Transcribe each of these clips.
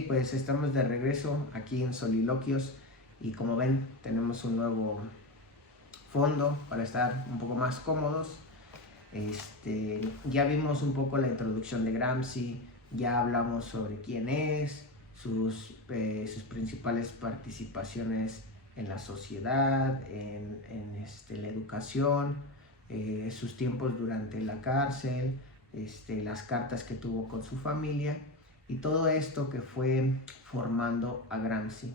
pues estamos de regreso aquí en Soliloquios y como ven tenemos un nuevo fondo para estar un poco más cómodos. Ya vimos un poco la introducción de Gramsci, ya hablamos sobre quién es, sus principales participaciones en la sociedad, en la educación, sus tiempos durante la cárcel, las cartas que tuvo con su familia y todo esto que fue formando a Gramsci.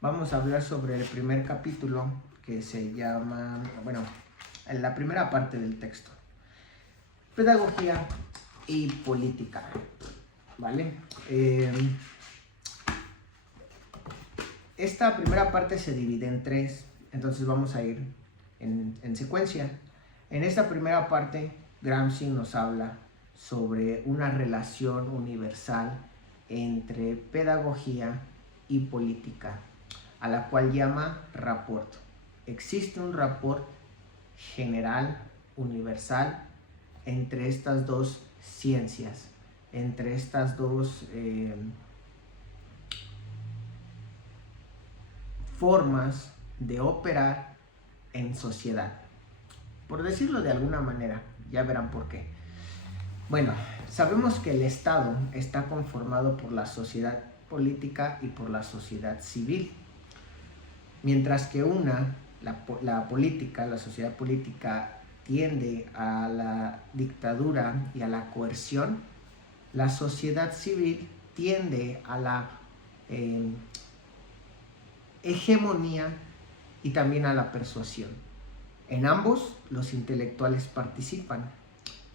Vamos a hablar sobre el primer capítulo que se llama, bueno, en la primera parte del texto, pedagogía y política, ¿vale? Esta primera parte se divide en tres, entonces vamos a ir en secuencia. En esta primera parte, Gramsci nos habla sobre una relación universal entre pedagogía y política, a la cual llama rapport. Existe un rapport general, universal, entre estas dos ciencias, entre estas dos formas de operar en sociedad. Por decirlo de alguna manera, ya verán por qué. Bueno, sabemos que el Estado está conformado por la sociedad política y por la sociedad civil. Mientras que la política, la sociedad política tiende a la dictadura y a la coerción, la sociedad civil tiende a la hegemonía y también a la persuasión. En ambos los intelectuales participan.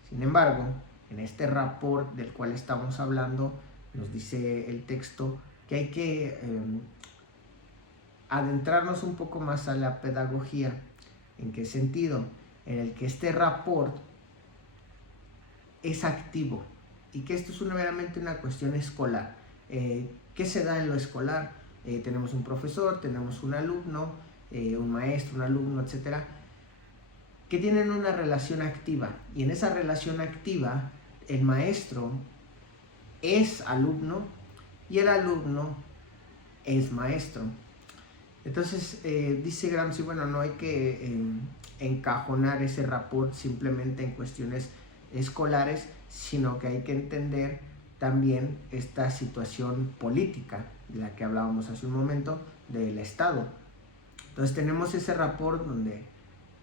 Sin embargo, en este rapport del cual estamos hablando, nos dice el texto que hay que adentrarnos un poco más a la pedagogía. ¿En qué sentido? En el que este rapport es activo y que esto es meramente una cuestión escolar. ¿Qué se da en lo escolar? Tenemos un profesor, tenemos un alumno, un maestro, un alumno, etcétera, que tienen una relación activa, y en esa relación activa el maestro es alumno y el alumno es maestro. Entonces dice Gramsci, bueno, no hay que encajonar ese rapport simplemente en cuestiones escolares, sino que hay que entender también esta situación política de la que hablábamos hace un momento, del Estado. Entonces tenemos ese rapport donde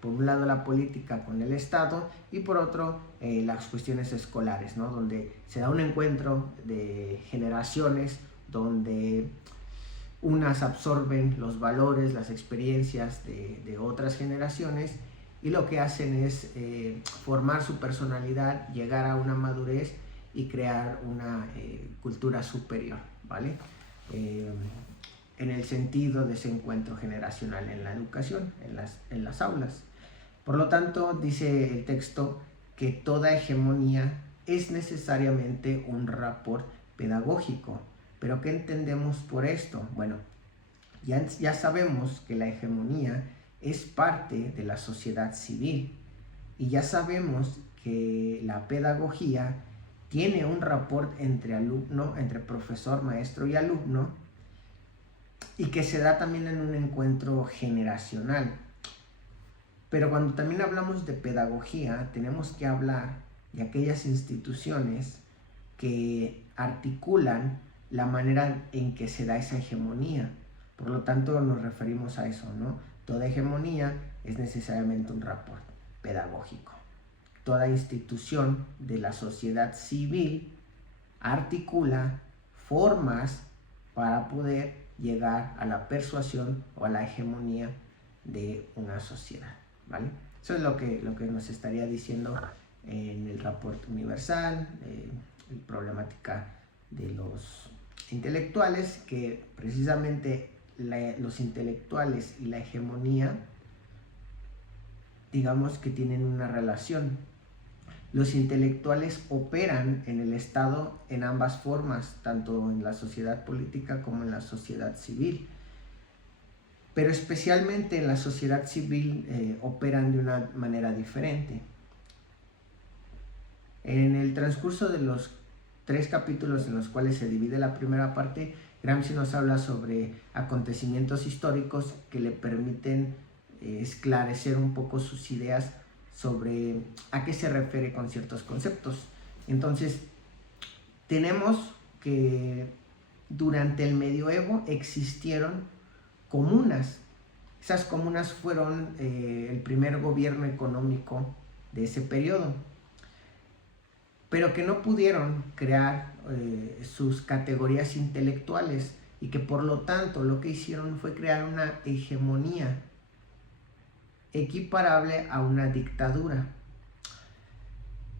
por un lado la política con el Estado y por otro las cuestiones escolares, ¿no? Donde se da un encuentro de generaciones donde unas absorben los valores, las experiencias de otras generaciones y lo que hacen es formar su personalidad, llegar a una madurez y crear una cultura superior, ¿vale? En el sentido de ese encuentro generacional en la educación, en las aulas. Por lo tanto, dice el texto que toda hegemonía es necesariamente un rapport pedagógico. ¿Pero qué entendemos por esto? Bueno, ya sabemos que la hegemonía es parte de la sociedad civil y ya sabemos que la pedagogía tiene un rapport entre alumno, entre profesor, maestro y alumno, y que se da también en un encuentro generacional. Pero cuando también hablamos de pedagogía, tenemos que hablar de aquellas instituciones que articulan la manera en que se da esa hegemonía. Por lo tanto, nos referimos a eso, ¿no? Toda hegemonía es necesariamente un rapport pedagógico. Toda institución de la sociedad civil articula formas para poder llegar a la persuasión o a la hegemonía de una sociedad, ¿vale? Eso es lo que nos estaría diciendo en el rapport universal, problemática de los intelectuales, que precisamente los intelectuales y la hegemonía, digamos que tienen una relación. Los intelectuales operan en el Estado en ambas formas, tanto en la sociedad política como en la sociedad civil. Pero especialmente en la sociedad civil operan de una manera diferente. En el transcurso de los 3 capítulos en los cuales se divide la primera parte, Gramsci nos habla sobre acontecimientos históricos que le permiten esclarecer un poco sus ideas sobre a qué se refiere con ciertos conceptos. Entonces, tenemos que durante el medioevo existieron comunas. Esas comunas fueron el primer gobierno económico de ese periodo, pero que no pudieron crear sus categorías intelectuales y que por lo tanto lo que hicieron fue crear una hegemonía equiparable a una dictadura.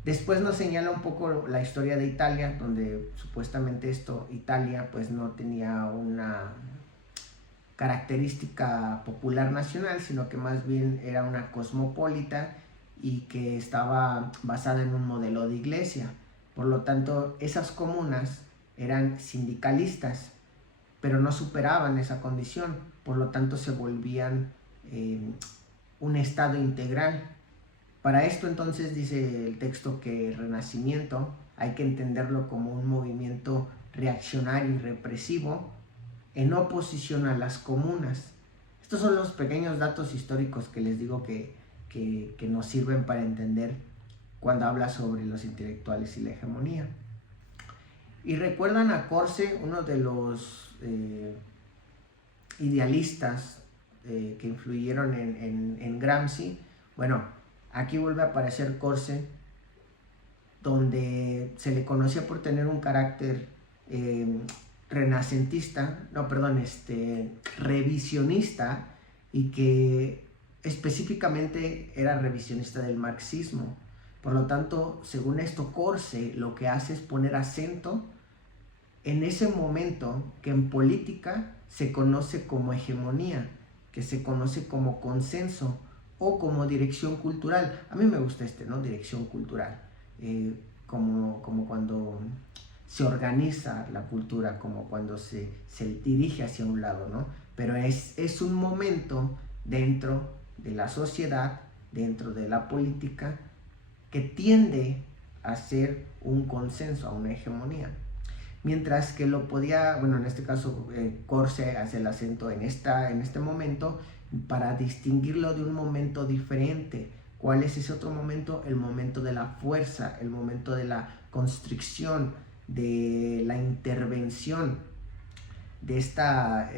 Después nos señala un poco la historia de Italia, donde supuestamente Italia pues no tenía una característica popular nacional, sino que más bien era una cosmopolita y que estaba basada en un modelo de iglesia. Por lo tanto, esas comunas eran sindicalistas, pero no superaban esa condición, por lo tanto se volvían un estado integral. Para esto entonces dice el texto que el Renacimiento hay que entenderlo como un movimiento reaccionario y represivo en oposición a las comunas. Estos son los pequeños datos históricos que les digo que nos sirven para entender cuando habla sobre los intelectuales y la hegemonía. Y recuerdan a Corse, uno de los idealistas que influyeron en Gramsci. Bueno, aquí vuelve a aparecer Corse, donde se le conocía por tener un carácter revisionista, y que específicamente era revisionista del marxismo. Por lo tanto, según esto, Corse lo que hace es poner acento en ese momento que en política se conoce como hegemonía, que se conoce como consenso o como dirección cultural. A mí me gusta ¿no? Dirección cultural, como cuando se organiza la cultura, como cuando se dirige hacia un lado, ¿no? Pero es un momento dentro de la sociedad, dentro de la política, que tiende a ser un consenso, a una hegemonía. Mientras que lo podía, bueno, en este caso Corse hace el acento en este momento para distinguirlo de un momento diferente. ¿Cuál es ese otro momento? El momento de la fuerza, el momento de la constricción, de la intervención, de esta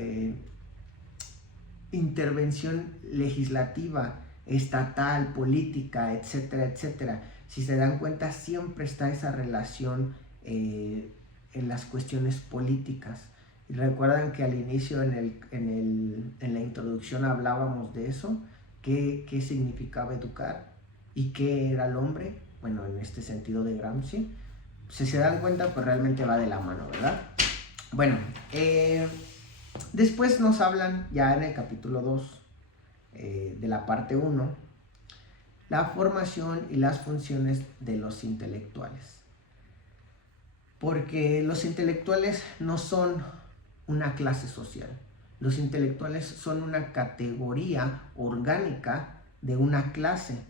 intervención legislativa, estatal, política, etcétera, etcétera. Si se dan cuenta, siempre está esa relación en las cuestiones políticas. Y recuerdan que al inicio en la introducción hablábamos de eso, qué significaba educar y qué era el hombre, bueno, en este sentido de Gramsci. Si se dan cuenta, pues realmente va de la mano, ¿verdad? Bueno, después nos hablan ya en el capítulo 2 de la parte 1, la formación y las funciones de los intelectuales. Porque los intelectuales no son una clase social. Los intelectuales son una categoría orgánica de una clase.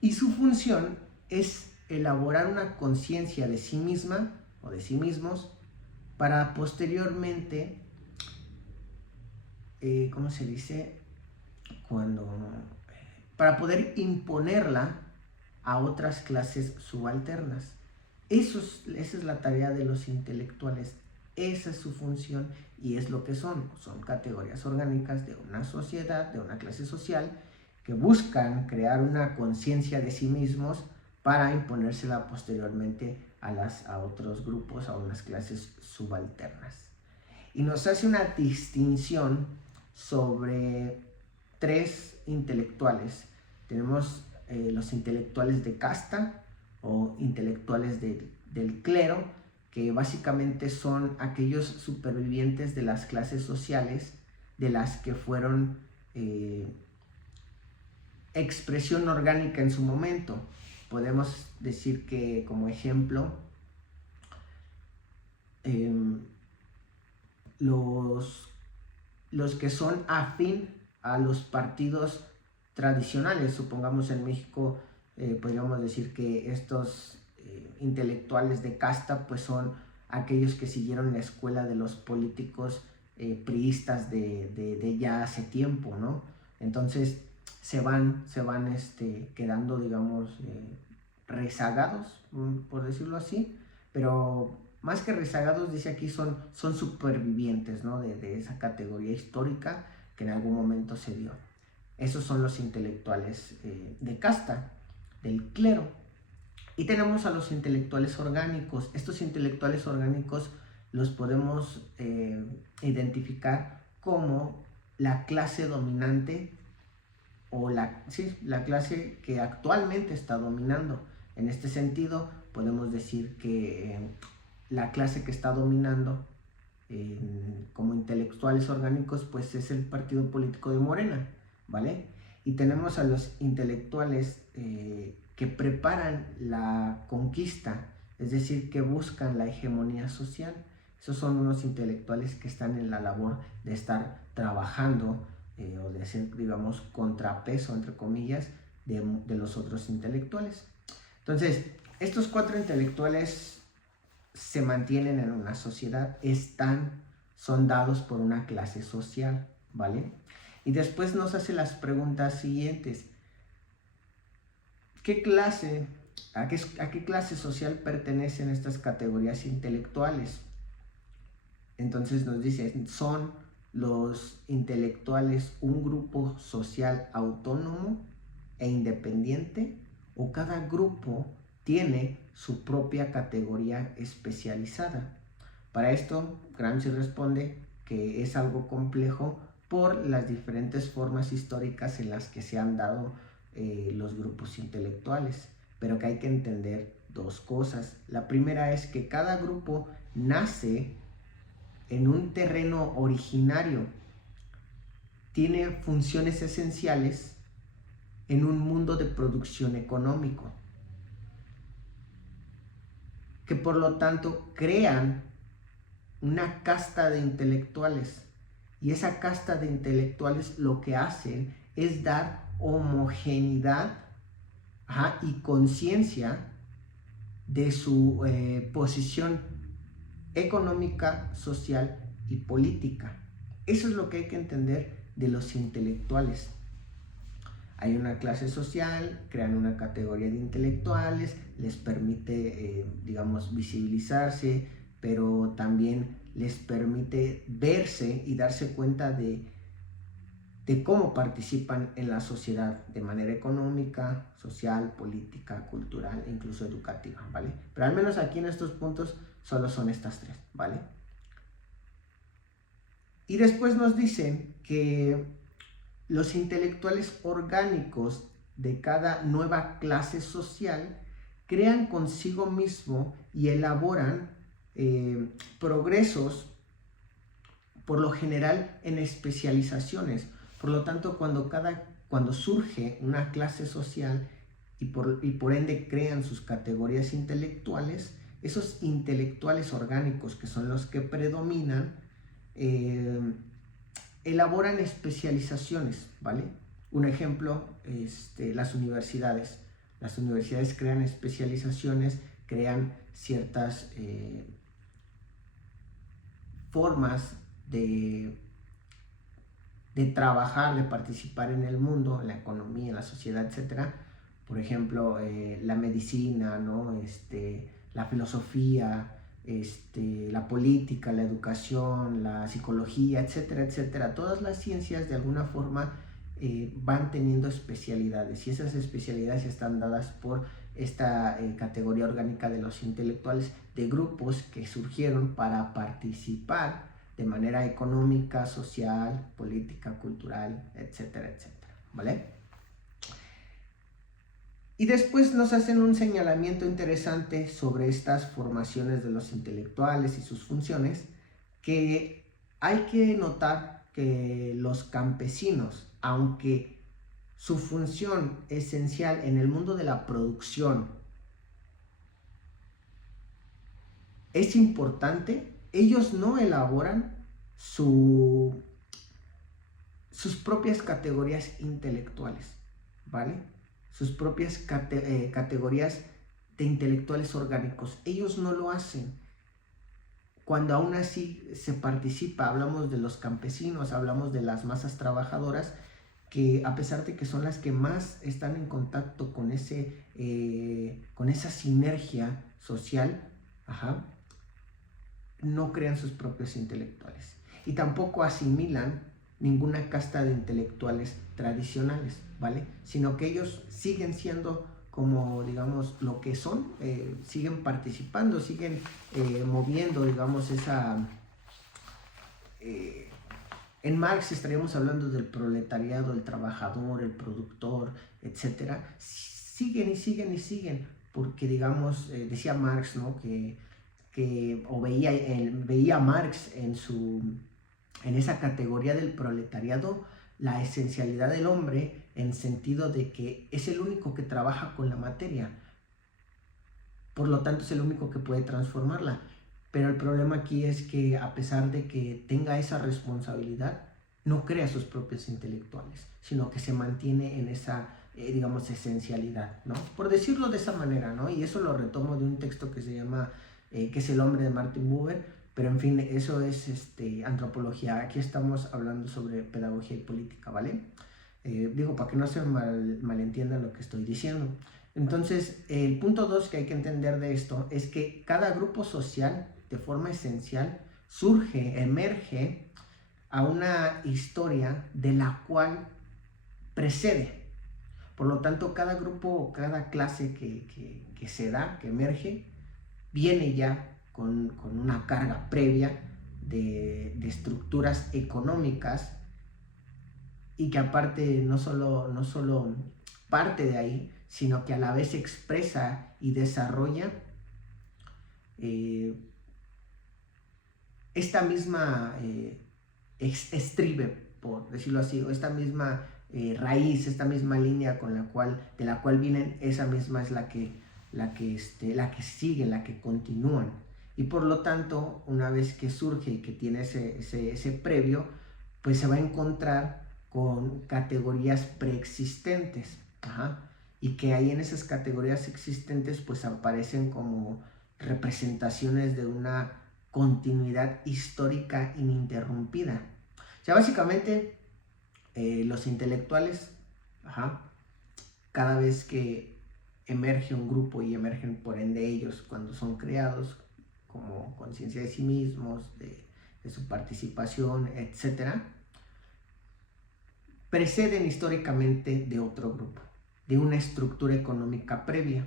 Y su función es elaborar una conciencia de sí misma o de sí mismos para posteriormente, ¿cómo se dice? Para poder imponerla a otras clases subalternas. Esa es la tarea de los intelectuales, esa es su función y es lo que son categorías orgánicas de una sociedad, de una clase social, que buscan crear una conciencia de sí mismos para imponérsela posteriormente a otros grupos, a unas clases subalternas. Y nos hace una distinción sobre 3 intelectuales. Tenemos los intelectuales de casta o intelectuales del clero, que básicamente son aquellos supervivientes de las clases sociales de las que fueron expresión orgánica en su momento. Podemos decir que, como ejemplo, los que son afín a los partidos tradicionales. Supongamos en México, podríamos decir que estos intelectuales de casta pues son aquellos que siguieron la escuela de los políticos priistas de ya hace tiempo, ¿no? Entonces se van quedando, digamos, rezagados, por decirlo así, pero más que rezagados, dice aquí, son supervivientes, ¿no? De esa categoría histórica que en algún momento se dio. Esos son los intelectuales de casta, del clero. Y tenemos a los intelectuales orgánicos. Estos intelectuales orgánicos los podemos identificar como la clase dominante o la clase que actualmente está dominando. En este sentido, podemos decir que la clase que está dominando como intelectuales orgánicos, pues es el partido político de Morena, ¿vale? Y tenemos a los intelectuales que preparan la conquista, es decir, que buscan la hegemonía social. Esos son unos intelectuales que están en la labor de estar trabajando o de ser, digamos, contrapeso, entre comillas, de los otros intelectuales. Entonces, estos 4 intelectuales se mantienen en una sociedad, son dados por una clase social, ¿vale? Y después nos hace las preguntas siguientes. ¿A qué clase social pertenecen estas categorías intelectuales? Entonces nos dice, ¿son los intelectuales un grupo social autónomo e independiente? ¿O cada grupo tiene su propia categoría especializada? Para esto, Gramsci responde que es algo complejo por las diferentes formas históricas en las que se han dado los grupos intelectuales, pero que hay que entender 2 cosas. La primera es que cada grupo nace en un terreno originario, tiene funciones esenciales en un mundo de producción económico, que por lo tanto crean una casta de intelectuales, y esa casta de intelectuales lo que hacen es dar homogeneidad y conciencia de su posición económica, social y política. Eso es lo que hay que entender de los intelectuales. Hay una clase social, crean una categoría de intelectuales, les permite, digamos, visibilizarse, pero también les permite verse y darse cuenta de cómo participan en la sociedad de manera económica, social, política, cultural e incluso educativa, ¿vale? Pero al menos aquí en estos puntos solo son estas 3, ¿vale? Y después nos dicen que los intelectuales orgánicos de cada nueva clase social crean consigo mismo y elaboran progresos, por lo general en especializaciones. Por lo tanto, cuando surge una clase social y por ende crean sus categorías intelectuales, esos intelectuales orgánicos, que son los que predominan, elaboran especializaciones, ¿vale? Un ejemplo, las universidades. Las universidades crean especializaciones, crean ciertas formas de trabajar, de participar en el mundo, en la economía, en la sociedad, etc. Por ejemplo, la medicina, ¿no? La filosofía, la política, la educación, la psicología, etcétera, etcétera. Todas las ciencias de alguna forma van teniendo especialidades, y esas especialidades están dadas por esta categoría orgánica de los intelectuales, de grupos que surgieron para participar de manera económica, social, política, cultural, etcétera, etcétera, ¿vale? Y después nos hacen un señalamiento interesante sobre estas formaciones de los intelectuales y sus funciones, que hay que notar que los campesinos, aunque su función esencial en el mundo de la producción es importante, ellos no elaboran sus propias categorías intelectuales, ¿vale? Sus propias categorías de intelectuales orgánicos. Ellos no lo hacen. Cuando aún así se participa, hablamos de los campesinos, hablamos de las masas trabajadoras, que a pesar de que son las que más están en contacto con esa sinergia social, no crean sus propios intelectuales y tampoco asimilan ninguna casta de intelectuales tradicionales, ¿vale? Sino que ellos siguen siendo como, digamos, lo que son, siguen participando, siguen moviendo, digamos, en Marx estaríamos hablando del proletariado, el trabajador, el productor, etcétera. Siguen y siguen y siguen, porque, digamos, decía Marx, ¿no? O veía Marx en esa categoría del proletariado la esencialidad del hombre, en sentido de que es el único que trabaja con la materia, por lo tanto es el único que puede transformarla. Pero el problema aquí es que, a pesar de que tenga esa responsabilidad, no crea sus propios intelectuales, sino que se mantiene en esa, digamos, esencialidad, ¿no? Por decirlo de esa manera, ¿no? Y eso lo retomo de un texto que se llama, que es El hombre, de Martin Buber, pero en fin, eso es antropología. Aquí estamos hablando sobre pedagogía y política, ¿vale? Digo, para que no se malentienda lo que estoy diciendo. Entonces, el punto 2 que hay que entender de esto es que cada grupo social, de forma esencial, emerge a una historia de la cual precede. Por lo tanto, cada grupo, cada clase que se da, que emerge, viene ya con una carga previa de estructuras económicas, y que aparte no solo parte de ahí, sino que a la vez expresa y desarrolla esta misma estribe, por decirlo así, o esta misma raíz, esta misma línea de la cual vienen, esa misma es la que sigue, la que continúan. Y por lo tanto, una vez que surge y que tiene ese previo, pues se va a encontrar con categorías preexistentes, y que ahí en esas categorías existentes pues aparecen como representaciones de una continuidad histórica ininterrumpida. O sea, básicamente los intelectuales, cada vez que emerge un grupo, y emergen por ende ellos cuando son creados, como conciencia de sí mismos, de su participación, etcétera, preceden históricamente de otro grupo, de una estructura económica previa,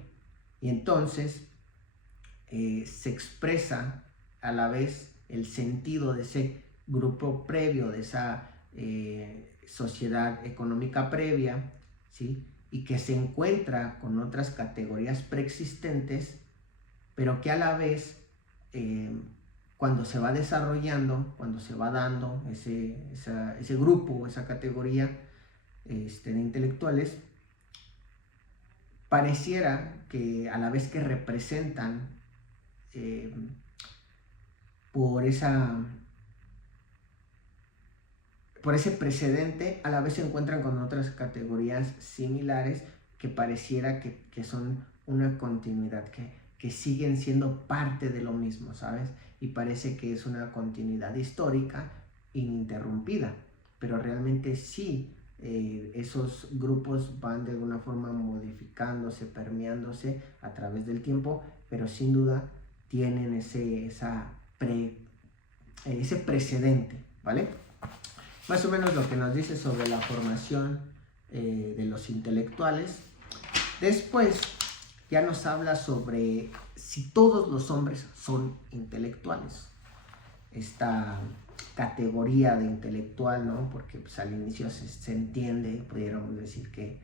y entonces se expresa a la vez el sentido de ese grupo previo, de esa sociedad económica previa, ¿sí? Y que se encuentra con otras categorías preexistentes, pero que a la vez, cuando se va desarrollando, cuando se va dando ese grupo, esa categoría de intelectuales, pareciera que a la vez que representan por ese precedente, a la vez se encuentran con otras categorías similares que pareciera que son una continuidad, que siguen siendo parte de lo mismo, ¿sabes? Y parece que es una continuidad histórica ininterrumpida, pero realmente sí, esos grupos van de alguna forma modificándose, permeándose a través del tiempo, pero sin duda tienen ese precedente, ¿vale? Más o menos lo que nos dice sobre la formación de los intelectuales. Después ya nos habla sobre si todos los hombres son intelectuales. Esta categoría de intelectual, ¿no? Porque pues, al inicio se entiende, pudiéramos decir que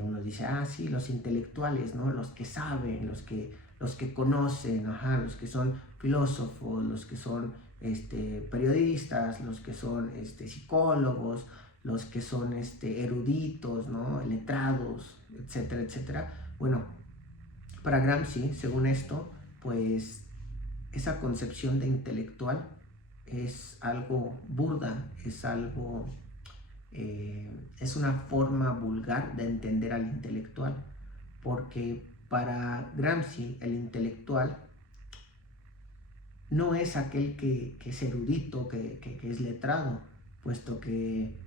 uno dice, sí, los intelectuales, ¿no? Los que saben, los que conocen, los que son filósofos, los que son periodistas, los que son psicólogos, los que son eruditos, ¿no? Letrados, etcétera, etcétera. Bueno, para Gramsci, según esto, pues esa concepción de intelectual es algo burda, es una forma vulgar de entender al intelectual, porque para Gramsci el intelectual no es aquel que es erudito, que es letrado, puesto que,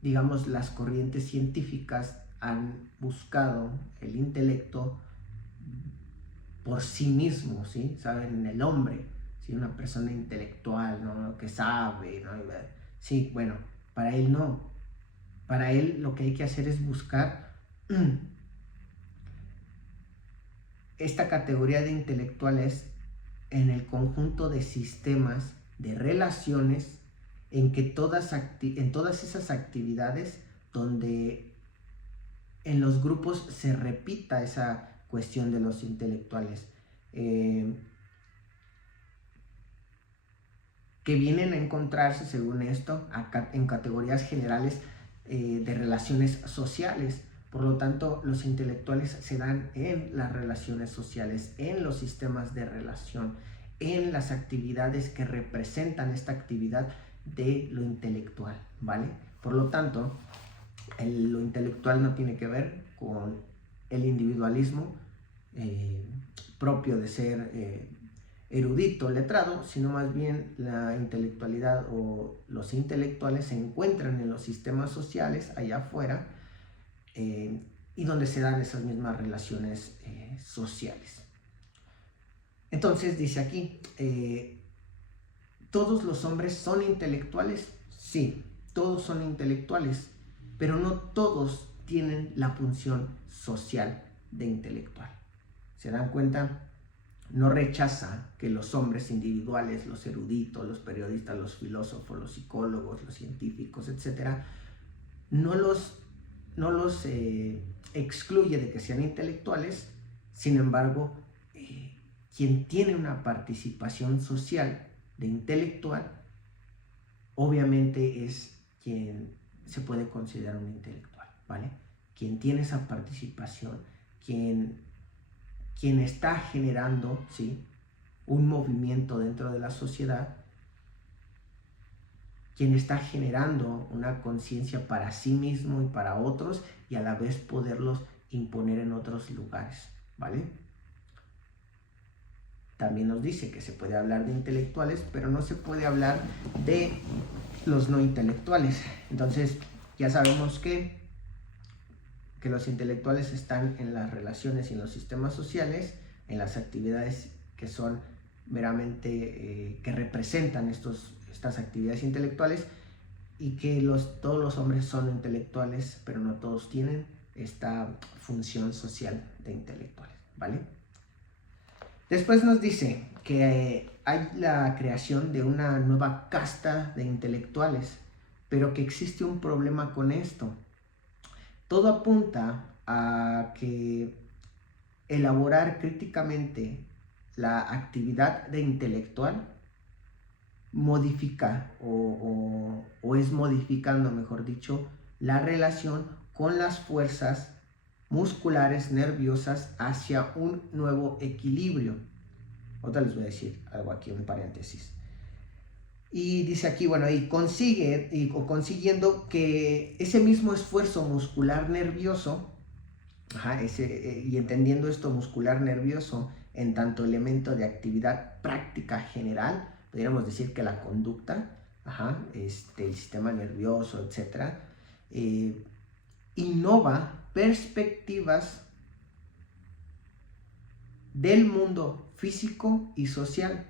digamos, las corrientes científicas han buscado el intelecto por sí mismo, ¿sí? Saben, en el hombre, ¿sí? Una persona intelectual, ¿no? Que sabe, ¿no? Sí, bueno, para él no. Para él lo que hay que hacer es buscar esta categoría de intelectuales en el conjunto de sistemas, de relaciones, en todas esas actividades donde en los grupos se repita esa cuestión de los intelectuales, que vienen a encontrarse, según esto, en categorías generales de relaciones sociales. Por lo tanto, los intelectuales se dan en las relaciones sociales, en los sistemas de relación, en las actividades que representan esta actividad de lo intelectual, ¿vale? Por lo tanto, lo intelectual no tiene que ver con el individualismo propio de ser erudito, letrado, sino más bien la intelectualidad o los intelectuales se encuentran en los sistemas sociales allá afuera y donde se dan esas mismas relaciones sociales. Entonces dice aquí, ¿todos los hombres son intelectuales? Sí, todos son intelectuales, pero no todos tienen la función social de intelectual. ¿Se dan cuenta? No rechaza que los hombres individuales, los eruditos, los periodistas, los filósofos, los psicólogos, los científicos, etc., no los excluye de que sean intelectuales. Sin embargo, quien tiene una participación social de intelectual, obviamente es quien se puede considerar un intelectual, ¿vale? Quien tiene esa participación, quien está generando, ¿sí?, un movimiento dentro de la sociedad, quien está generando una conciencia para sí mismo y para otros, y a la vez poderlos imponer en otros lugares, ¿vale? También nos dice que se puede hablar de intelectuales, pero no se puede hablar de los no intelectuales. Entonces, ya sabemos que los intelectuales están en las relaciones y en los sistemas sociales, en las actividades que son meramente, que representan estas actividades intelectuales, y que todos los hombres son intelectuales, pero no todos tienen esta función social de intelectuales, ¿vale? Después nos dice que hay la creación de una nueva casta de intelectuales, pero que existe un problema con esto. Todo apunta a que elaborar críticamente la actividad de intelectual modifica o es modificando, mejor dicho, la relación con las fuerzas musculares nerviosas hacia un nuevo equilibrio. Otra les voy a decir algo aquí, un paréntesis. Y dice aquí, bueno, consiguiendo que ese mismo esfuerzo muscular nervioso, y entendiendo esto muscular nervioso en tanto elemento de actividad práctica general, podríamos decir que la conducta, el sistema nervioso, etc., innova perspectivas del mundo físico y social,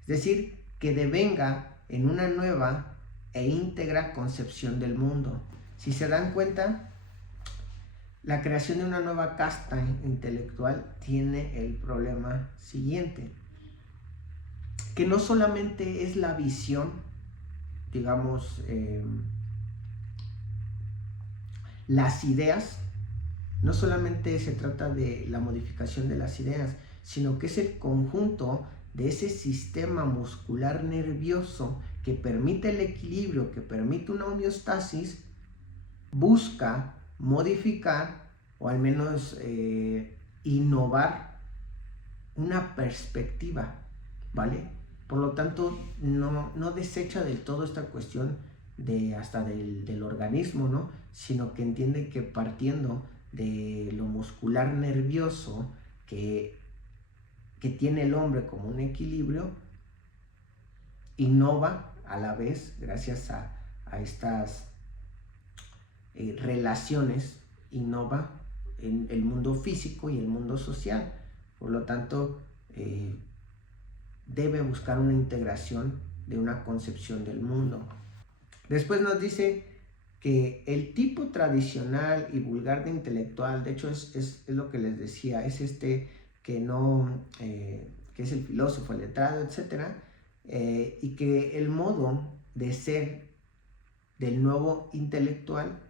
es decir, que devenga en una nueva e íntegra concepción del mundo. Si se dan cuenta, la creación de una nueva casta intelectual tiene el problema siguiente, que no solamente es la visión, digamos, las ideas, no solamente se trata de la modificación de las ideas, sino que es el conjunto de ese sistema muscular nervioso que permite el equilibrio, que permite una homeostasis, busca modificar o al menos innovar una perspectiva, ¿vale? Por lo tanto, no desecha del todo esta cuestión del organismo, ¿no? Sino que entiende que partiendo de lo muscular nervioso que tiene el hombre como un equilibrio, innova a la vez gracias a estas relaciones, innova en el mundo físico y el mundo social. Por lo tanto, debe buscar una integración de una concepción del mundo. Después nos dice que el tipo tradicional y vulgar de intelectual, de hecho es lo que les decía, es que no, que es el filósofo, el letrado, etc. Y que el modo de ser del nuevo intelectual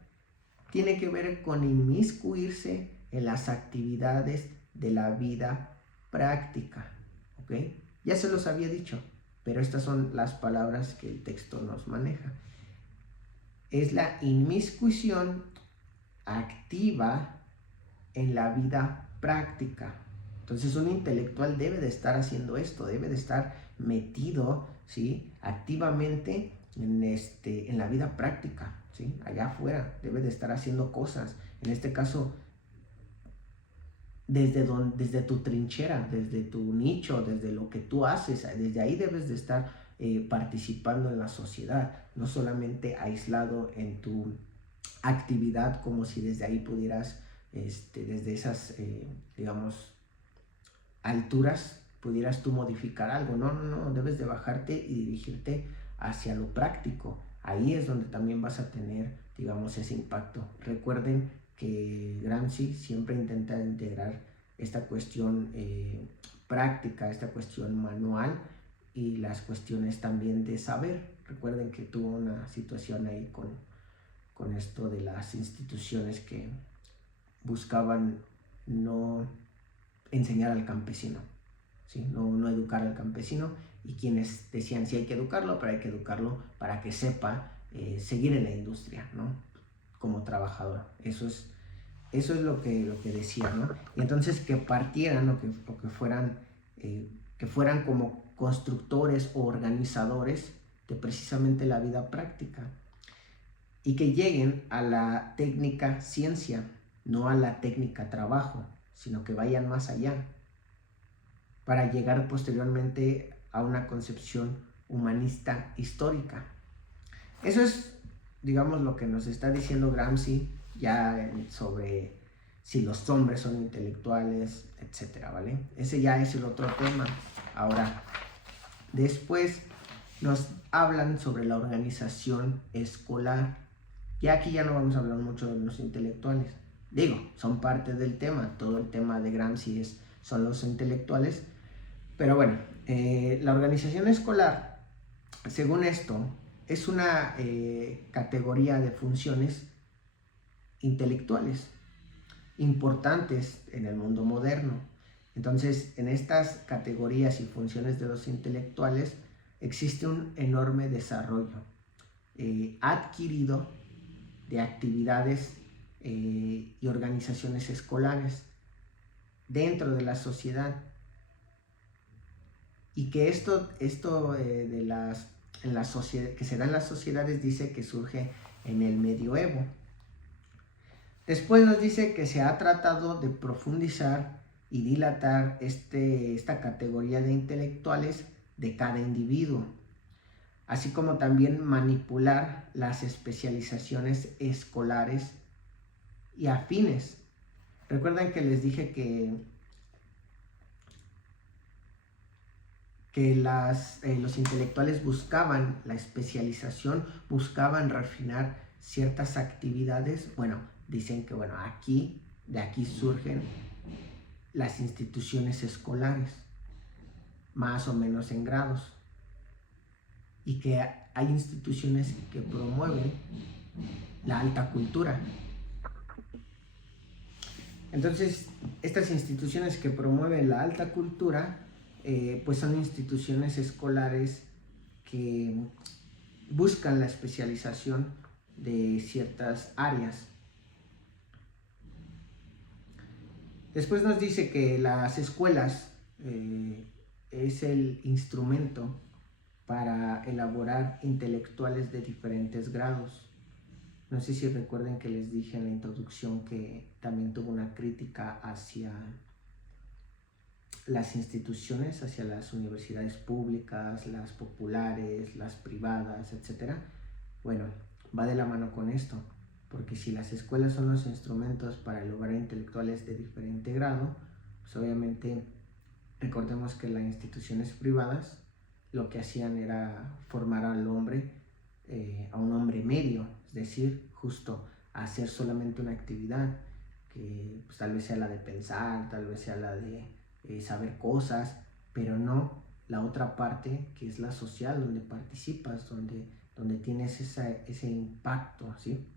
tiene que ver con inmiscuirse en las actividades de la vida práctica, ¿ok? Ya se los había dicho, pero estas son las palabras que el texto nos maneja. Es la inmiscusión activa en la vida práctica. Entonces un intelectual debe de estar haciendo esto, debe de estar metido, ¿sí?, activamente en la vida práctica, ¿sí?, allá afuera, debe de estar haciendo cosas, en este caso desde tu trinchera, desde tu nicho, desde lo que tú haces, desde ahí debes de estar participando en la sociedad, no solamente aislado en tu actividad, como si desde ahí pudieras, desde esas, digamos, alturas, pudieras tú modificar algo. No, debes de bajarte y dirigirte hacia lo práctico. Ahí es donde también vas a tener, digamos, ese impacto. Recuerden que Gramsci siempre intenta integrar esta cuestión práctica, esta cuestión manual y las cuestiones también de saber. Recuerden que tuvo una situación ahí con esto de las instituciones que buscaban no enseñar al campesino, ¿sí? No educar al campesino, y quienes decían sí hay que educarlo, pero hay que educarlo para que sepa seguir en la industria, ¿no?, como trabajador. Eso es lo que decía, ¿no? Y entonces que partieran o que fueran como constructores o organizadores de precisamente la vida práctica, y que lleguen a la técnica ciencia, no a la técnica trabajo, sino que vayan más allá para llegar posteriormente a una concepción humanista histórica. Eso es, digamos, lo que nos está diciendo Gramsci ya sobre si los hombres son intelectuales, etcétera, ¿vale? Ese ya es el otro tema. Ahora, después nos hablan sobre la organización escolar. Ya aquí ya no vamos a hablar mucho de los intelectuales. Digo, son parte del tema. Todo el tema de Gramsci son los intelectuales. Pero bueno, la organización escolar, según esto, es una categoría de funciones intelectuales importantes en el mundo moderno. Entonces, en estas categorías y funciones de los intelectuales existe un enorme desarrollo adquirido de actividades y organizaciones escolares dentro de la sociedad, y que esto de en la sociedad, que se da en las sociedades, dice que surge en el medioevo. Después nos dice que se ha tratado de profundizar y dilatar esta categoría de intelectuales de cada individuo, así como también manipular las especializaciones escolares y afines. Recuerden que les dije que los intelectuales buscaban la especialización, buscaban refinar ciertas actividades. Bueno, dicen que de aquí surgen las instituciones escolares, más o menos en grados, y que hay instituciones que promueven la alta cultura. Entonces, estas instituciones que promueven la alta cultura, pues son instituciones escolares que buscan la especialización de ciertas áreas. Después nos dice que las escuelas es el instrumento para elaborar intelectuales de diferentes grados. No sé si recuerden que les dije en la introducción que también tuvo una crítica hacia las instituciones, hacia las universidades públicas, las populares, las privadas, etc. Bueno, va de la mano con esto, porque si las escuelas son los instrumentos para lograr intelectuales de diferente grado, pues obviamente recordemos que las instituciones privadas lo que hacían era formar al hombre, a un hombre medio, es decir, justo hacer solamente una actividad que pues, tal vez sea la de pensar, tal vez sea la de saber cosas, pero no la otra parte que es la social, donde participas, donde tienes ese impacto, ¿sí?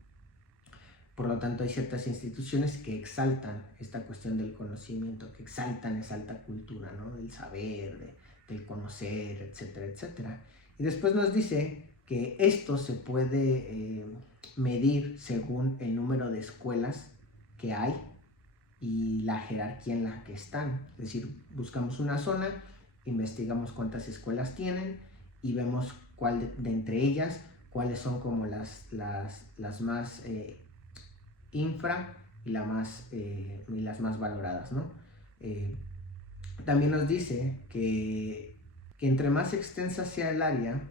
Por lo tanto, hay ciertas instituciones que exaltan esta cuestión del conocimiento, que exaltan esa alta cultura, ¿no? Del saber, del conocer, etcétera, etcétera. Y después nos dice que esto se puede medir según el número de escuelas que hay y la jerarquía en la que están. Es decir, buscamos una zona, investigamos cuántas escuelas tienen y vemos cuál de entre ellas, cuáles son como las más infra y las más valoradas, ¿no? También nos dice que entre más extensa sea el área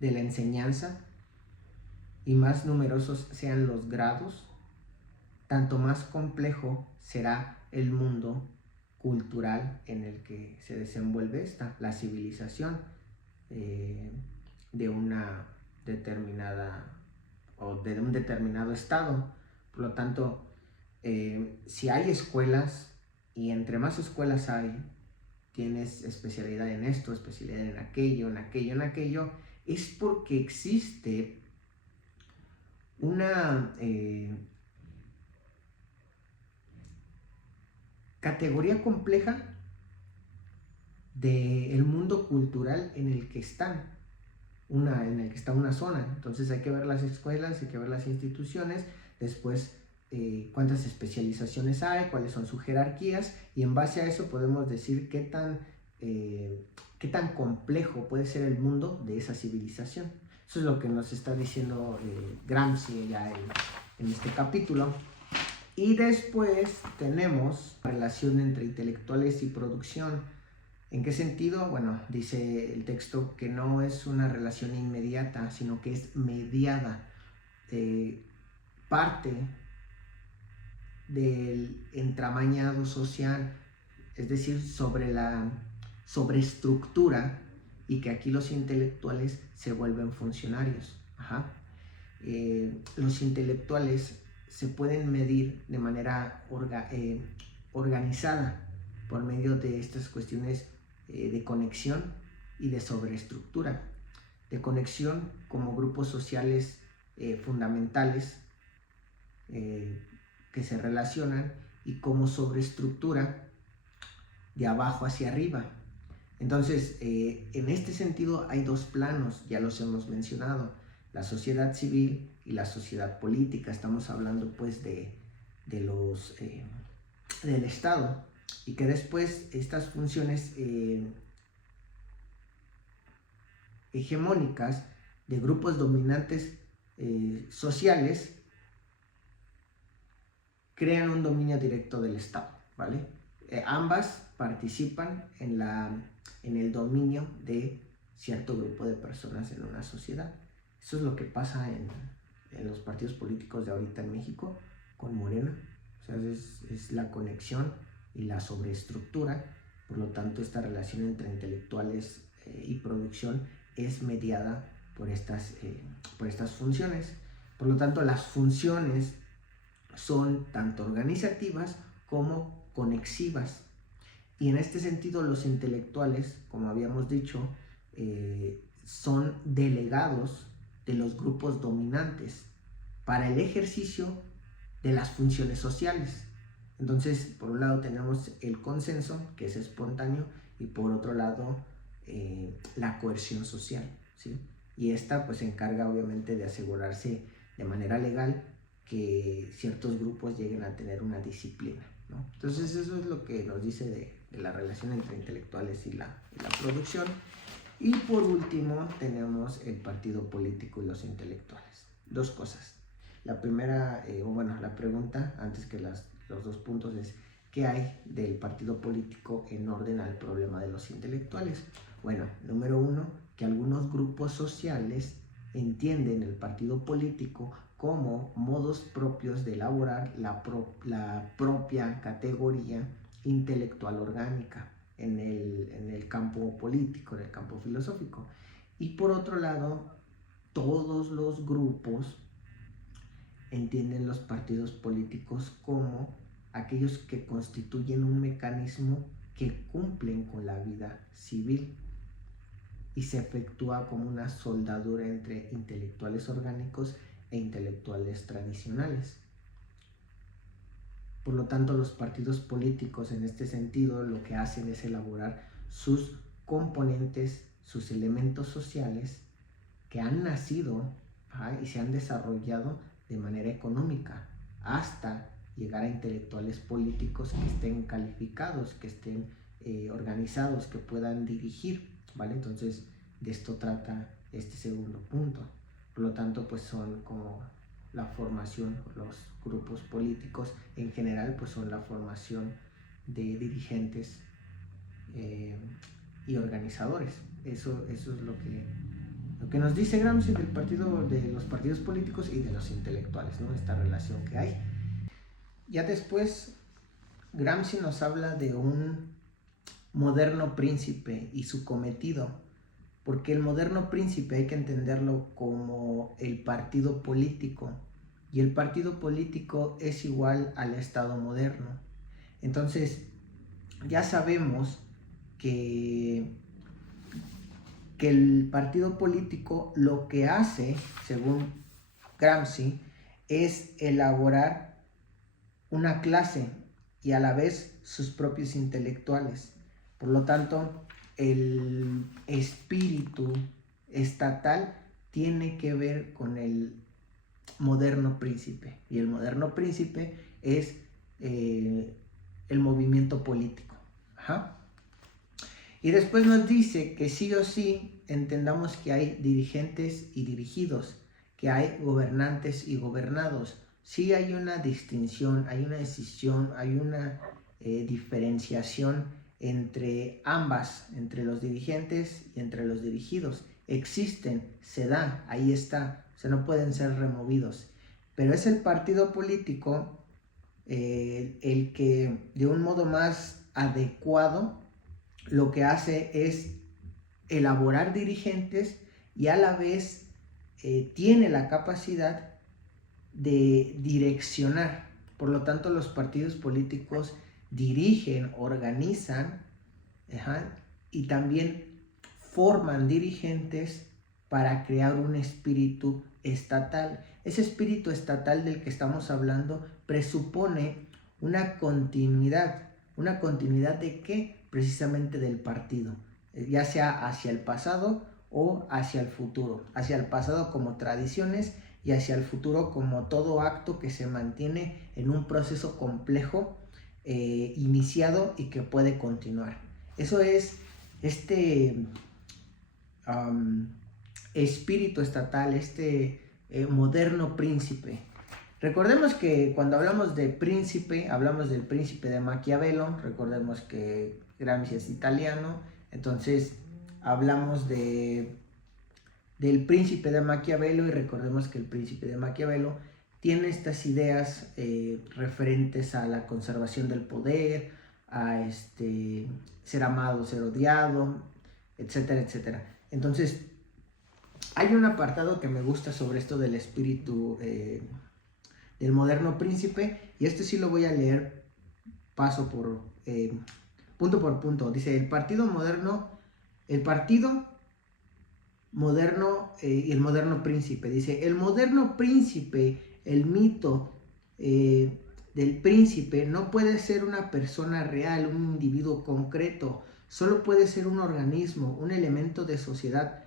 de la enseñanza y más numerosos sean los grados, tanto más complejo será el mundo cultural en el que se desenvuelve la civilización de una determinada o de un determinado estado. Por lo tanto, si hay escuelas y entre más escuelas hay, tienes especialidad en esto, especialidad en aquello, es porque existe una categoría compleja del mundo cultural en el que están. En el que está una zona. Entonces hay que ver las escuelas, hay que ver las instituciones, después cuántas especializaciones hay, cuáles son sus jerarquías, y en base a eso podemos decir qué tan complejo puede ser el mundo de esa civilización. Eso es lo que nos está diciendo Gramsci ya en este capítulo. Y después tenemos relación entre intelectuales y producción. ¿En qué sentido? Bueno, dice el texto que no es una relación inmediata, sino que es mediada. Parte del entramañado social, es decir, sobre la sobreestructura, y que aquí los intelectuales se vuelven funcionarios. Los intelectuales se pueden medir de manera organizada por medio de estas cuestiones de conexión y de sobreestructura. De conexión como grupos sociales fundamentales que se relacionan, y como sobreestructura de abajo hacia arriba. Entonces, en este sentido hay dos planos, ya los hemos mencionado, la sociedad civil y la sociedad política. Estamos hablando pues del Estado, y que después estas funciones hegemónicas de grupos dominantes sociales crean un dominio directo del Estado, ¿vale? Ambas participan en el dominio de cierto grupo de personas en una sociedad. Eso es lo que pasa en los partidos políticos de ahorita en México con Morena. O sea, es la conexión y la sobreestructura. Por lo tanto, esta relación entre intelectuales y producción es mediada por estas funciones. Por lo tanto, las funciones son tanto organizativas como conexivas. Y en este sentido, los intelectuales, como habíamos dicho, son delegados de los grupos dominantes para el ejercicio de las funciones sociales. Entonces, por un lado tenemos el consenso, que es espontáneo, y por otro lado, la coerción social, ¿sí? Y esta pues se encarga obviamente de asegurarse de manera legal que ciertos grupos lleguen a tener una disciplina, ¿no? Entonces eso es lo que nos dice de la relación entre intelectuales y la producción. Y por último tenemos el partido político y los intelectuales. dos cosas. La primera, la pregunta, antes que los dos puntos, es ¿qué hay del partido político en orden al problema de los intelectuales? Bueno, número uno, que algunos grupos sociales entienden el partido político como modos propios de elaborar la propia categoría intelectual orgánica en el campo político, en el campo filosófico. Y por otro lado, todos los grupos entienden los partidos políticos como aquellos que constituyen un mecanismo que cumplen con la vida civil y se efectúa como una soldadura entre intelectuales orgánicos e intelectuales tradicionales. Por lo tanto, los partidos políticos en este sentido lo que hacen es elaborar sus componentes, sus elementos sociales que han nacido y se han desarrollado de manera económica hasta llegar a intelectuales políticos que estén calificados, que estén organizados, que puedan dirigir, ¿vale? Entonces, de esto trata este segundo punto. Por lo tanto, pues son como la formación, los grupos políticos en general, pues son la formación de dirigentes y organizadores. Eso es lo que nos dice Gramsci de los partidos políticos y de los intelectuales, ¿no? Esta relación que hay. Ya después, Gramsci nos habla de un moderno príncipe y su cometido, porque el moderno príncipe hay que entenderlo como el partido político, y el partido político es igual al Estado moderno. Entonces, ya sabemos que el partido político lo que hace, según Gramsci, es elaborar una clase y a la vez sus propios intelectuales. Por lo tanto, el espíritu estatal tiene que ver con el moderno príncipe, y el moderno príncipe es el movimiento político. Y después nos dice que sí o sí entendamos que hay dirigentes y dirigidos, que hay gobernantes y gobernados. Sí hay una distinción, hay una decisión, hay una diferenciación entre ambas, entre los dirigentes y entre los dirigidos. Existen, se da, ahí está, o sea, no pueden ser removidos. Pero es el partido político el que de un modo más adecuado lo que hace es elaborar dirigentes y a la vez tiene la capacidad de direccionar. Por lo tanto, los partidos políticos dirigen, organizan y también forman dirigentes para crear un espíritu estatal. Ese espíritu estatal del que estamos hablando presupone una continuidad. ¿Una continuidad de qué? Precisamente del partido, ya sea hacia el pasado o hacia el futuro. Hacia el pasado como tradiciones y hacia el futuro como todo acto que se mantiene en un proceso complejo iniciado y que puede continuar. Eso es este espíritu estatal, este moderno príncipe. Recordemos que cuando hablamos de príncipe, hablamos del príncipe de Maquiavelo. Recordemos que Gramsci es italiano, entonces hablamos del príncipe de Maquiavelo, y recordemos que el príncipe de Maquiavelo tiene estas ideas referentes a la conservación del poder, a ser amado, ser odiado, etcétera, etcétera. Entonces, hay un apartado que me gusta sobre esto del espíritu del moderno príncipe, y esto sí lo voy a leer punto por punto. Dice: el partido moderno y el moderno príncipe. Dice: el moderno príncipe, el mito del príncipe no puede ser una persona real, un individuo concreto, solo puede ser un organismo, un elemento de sociedad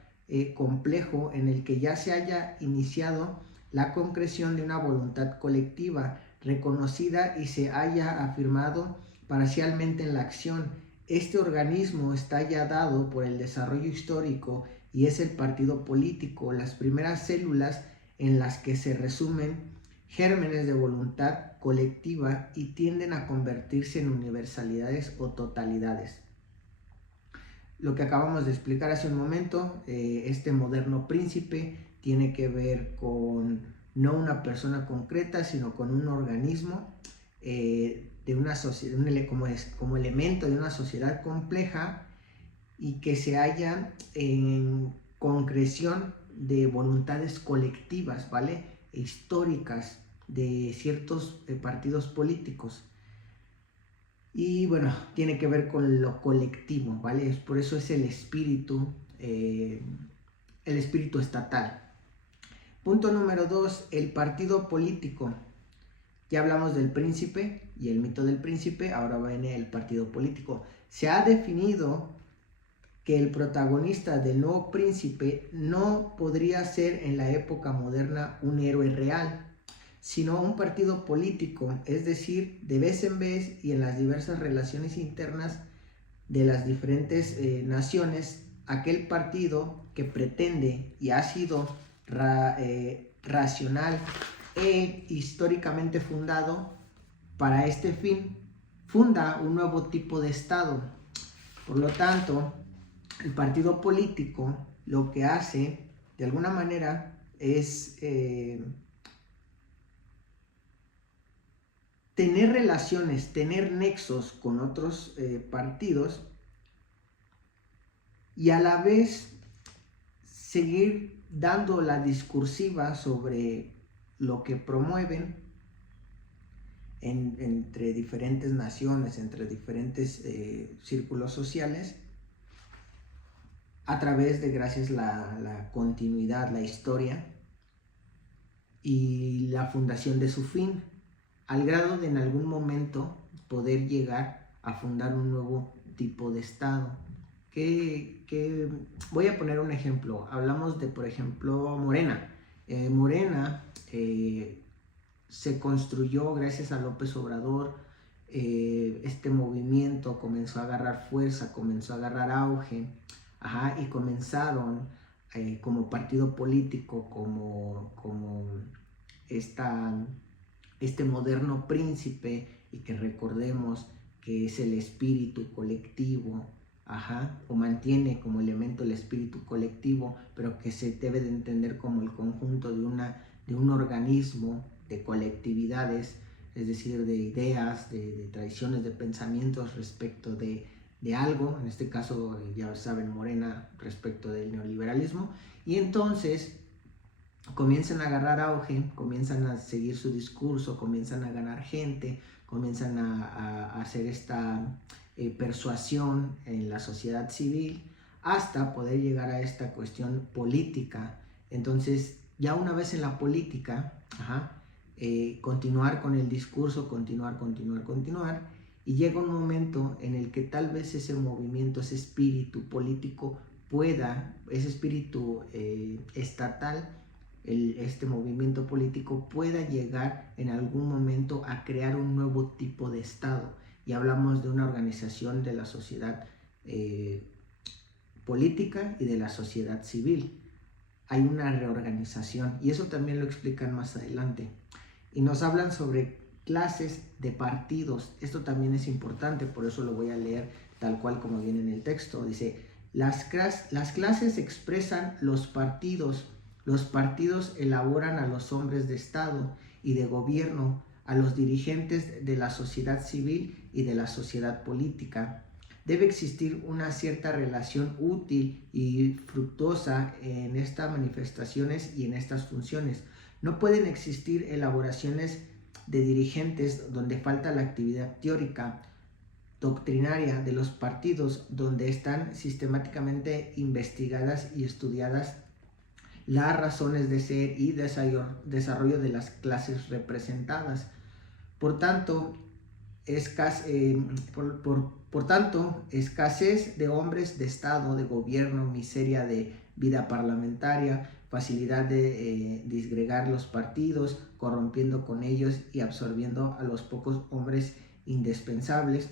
complejo en el que ya se haya iniciado la concreción de una voluntad colectiva reconocida y se haya afirmado parcialmente en la acción. Este organismo está ya dado por el desarrollo histórico y es el partido político. Las primeras células en las que se resumen gérmenes de voluntad colectiva y tienden a convertirse en universalidades o totalidades. Lo que acabamos de explicar hace un momento, este moderno príncipe tiene que ver con no una persona concreta, sino con un organismo de una sociedad, como elemento de una sociedad compleja y que se halla en concreción de voluntades colectivas, ¿vale? Históricas de ciertos partidos políticos. Y bueno, tiene que ver con lo colectivo, ¿vale? Por eso es el espíritu estatal. Punto número 2, el partido político. Ya hablamos del príncipe y el mito del príncipe, ahora viene el partido político. Se ha definido que el protagonista del nuevo príncipe no podría ser en la época moderna un héroe real, sino un partido político, es decir, de vez en vez y en las diversas relaciones internas de las diferentes naciones, aquel partido que pretende y ha sido racional e históricamente fundado para este fin, funda un nuevo tipo de Estado. Por lo tanto, el partido político lo que hace, de alguna manera, es tener relaciones, tener nexos con otros partidos y a la vez seguir dando la discursiva sobre lo que promueven entre diferentes naciones, entre diferentes círculos sociales, a través de, gracias la continuidad, la historia y la fundación de su fin, al grado de en algún momento poder llegar a fundar un nuevo tipo de Estado. Voy a poner un ejemplo. Hablamos de, por ejemplo, Morena. Morena se construyó gracias a López Obrador. Este movimiento comenzó a agarrar fuerza, comenzó a agarrar auge, y comenzaron como partido político, como este moderno príncipe, y que recordemos que es el espíritu colectivo, o mantiene como elemento el espíritu colectivo, pero que se debe de entender como el conjunto de un organismo de colectividades, es decir, de ideas, de tradiciones, de pensamientos respecto de algo, en este caso ya saben, Morena, respecto del neoliberalismo, y entonces comienzan a agarrar auge, comienzan a seguir su discurso, comienzan a ganar gente, comienzan a hacer esta persuasión en la sociedad civil, hasta poder llegar a esta cuestión política. Entonces, ya una vez en la política, continuar con el discurso, continuar, y llega un momento en el que tal vez ese movimiento, ese espíritu político ese espíritu estatal, este movimiento político pueda llegar en algún momento a crear un nuevo tipo de Estado. Y hablamos de una organización de la sociedad política y de la sociedad civil. Hay una reorganización, y eso también lo explican más adelante. Y nos hablan sobre clases de partidos. Esto también es importante, por eso lo voy a leer tal cual como viene en el texto. Dice, las clases expresan los partidos elaboran a los hombres de Estado y de gobierno, a los dirigentes de la sociedad civil y de la sociedad política. Debe existir una cierta relación útil y fructuosa en estas manifestaciones y en estas funciones. No pueden existir elaboraciones de dirigentes donde falta la actividad teórica, doctrinaria de los partidos, donde están sistemáticamente investigadas y estudiadas las razones de ser y desarrollo de las clases representadas. Por tanto, escasez de hombres de Estado, de gobierno, miseria de vida parlamentaria, facilidad de disgregar los partidos, corrompiendo con ellos y absorbiendo a los pocos hombres indispensables.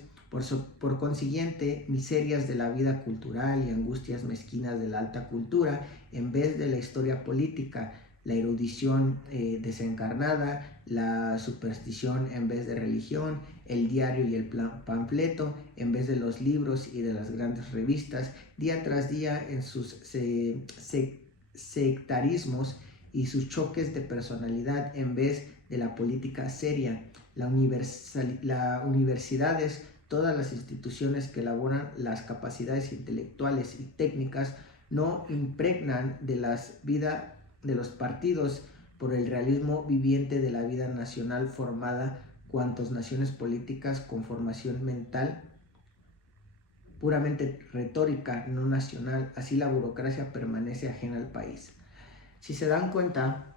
Por consiguiente, miserias de la vida cultural y angustias mezquinas de la alta cultura, en vez de la historia política, la erudición desencarnada, la superstición en vez de religión, el diario y el panfleto en vez de los libros y de las grandes revistas, día tras día en sus sectarismos y sus choques de personalidad en vez de la política seria. Las universidades, todas las instituciones que elaboran las capacidades intelectuales y técnicas no impregnan de las vidas de los partidos por el realismo viviente de la vida nacional formada cuantos naciones políticas con formación mental puramente retórica, no nacional. Así la burocracia permanece ajena al país. Si se dan cuenta,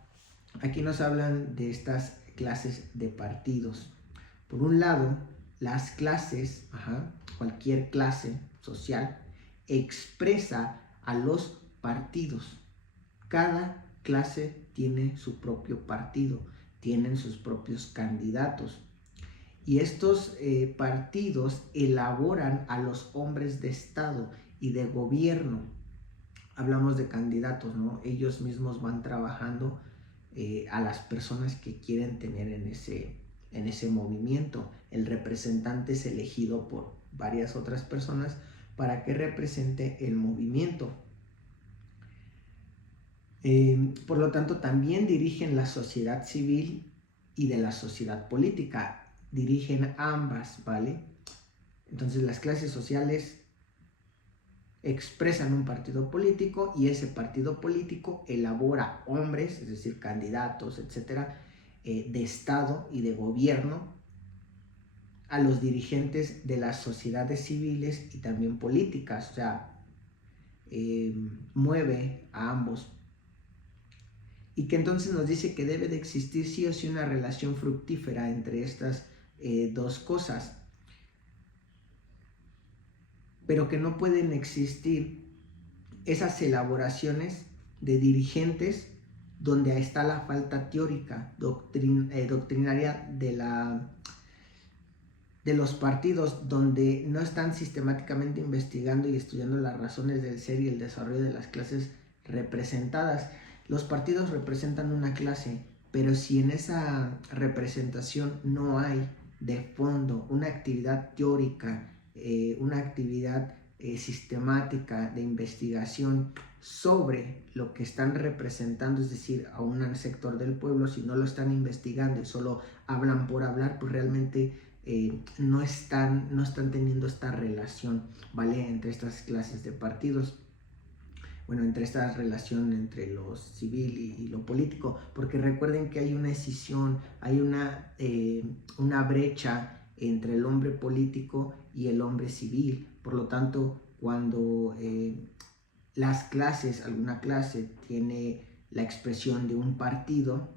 aquí nos hablan de estas clases de partidos. Por un lado, las clases, cualquier clase social, expresa a los partidos. Cada clase tiene su propio partido, tienen sus propios candidatos. Y estos partidos elaboran a los hombres de Estado y de gobierno. Hablamos de candidatos, ¿no? Ellos mismos van trabajando a las personas que quieren tener en ese movimiento. El representante es elegido por varias otras personas para que represente el movimiento. Por lo tanto, también dirigen la sociedad civil y de la sociedad política. Dirigen ambas, ¿vale? Entonces las clases sociales expresan un partido político y ese partido político elabora hombres, es decir, candidatos, etcétera, de Estado y de gobierno a los dirigentes de las sociedades civiles y también políticas, o sea, mueve a ambos. Y que entonces nos dice que debe de existir sí o sí una relación fructífera entre estas dos cosas, pero que no pueden existir esas elaboraciones de dirigentes donde está la falta teórica, doctrinaria de los partidos, donde no están sistemáticamente investigando y estudiando las razones del ser y el desarrollo de las clases representadas. Los partidos representan una clase, pero si en esa representación no hay de fondo una actividad teórica, una actividad sistemática de investigación sobre lo que están representando, es decir, a un sector del pueblo, si no lo están investigando y solo hablan por hablar, pues realmente no están teniendo esta relación, ¿vale? Entre estas clases de partidos. Bueno, entre esta relación entre lo civil y lo político, porque recuerden que hay una escisión, hay una brecha entre el hombre político y el hombre civil. Por lo tanto, cuando las clases, alguna clase tiene la expresión de un partido,